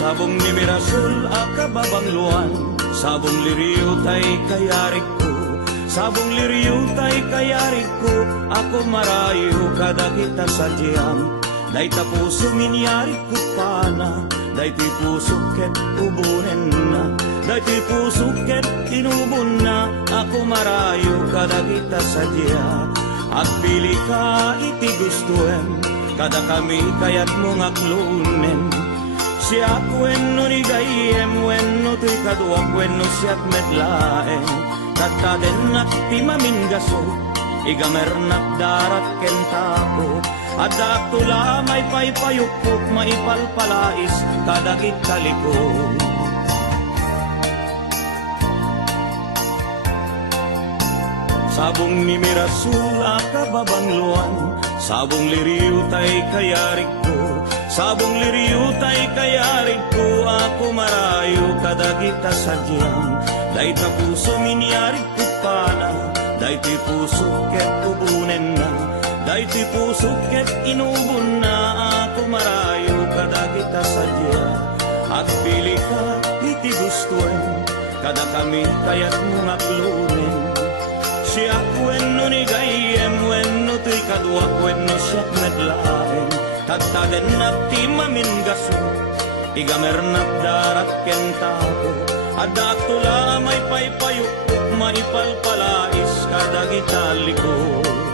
Sabong ni Mirasul akababangluan, sabong liriyo tay kayarik ko, sabong liriyo tay kayarik ko, ako marayo kada kita sadyang, day tapuso minyari ko pana, day ti puso ket ubunen na, day ti puso ket inubon na, ako marayo kada kita sadya, at pili ka iti gustuen, kada kami kayat mong aklunen. Siya wenno ni gayem, wenno tuy kaduak, wenno siyak metlaeng, tataden at timamingaso, igamernak darat kentako, adak tula may paypayukpok, maipalpalais, kadagit kaliko. Sabong ni Mirasul akababangluan, sabong liriw tay kayarik ko, sabong liriw tay kayarik ko, ako marayo kadagita sadyang, day tapuso minyarik ko pana, day ti puso ket ubunen na, day ti puso ket inubon na, ako marayo kadagita sadya, at pili ka iti gustuen, kada kami kayat mong aklunen. Siya wenno ni gayem, wenno tuy kaduak, wenno siyak medlaeng, tataden na timamingaso, igamernak darat kentako, adak tula may paypayukpok, maipalpalais kadagita likod.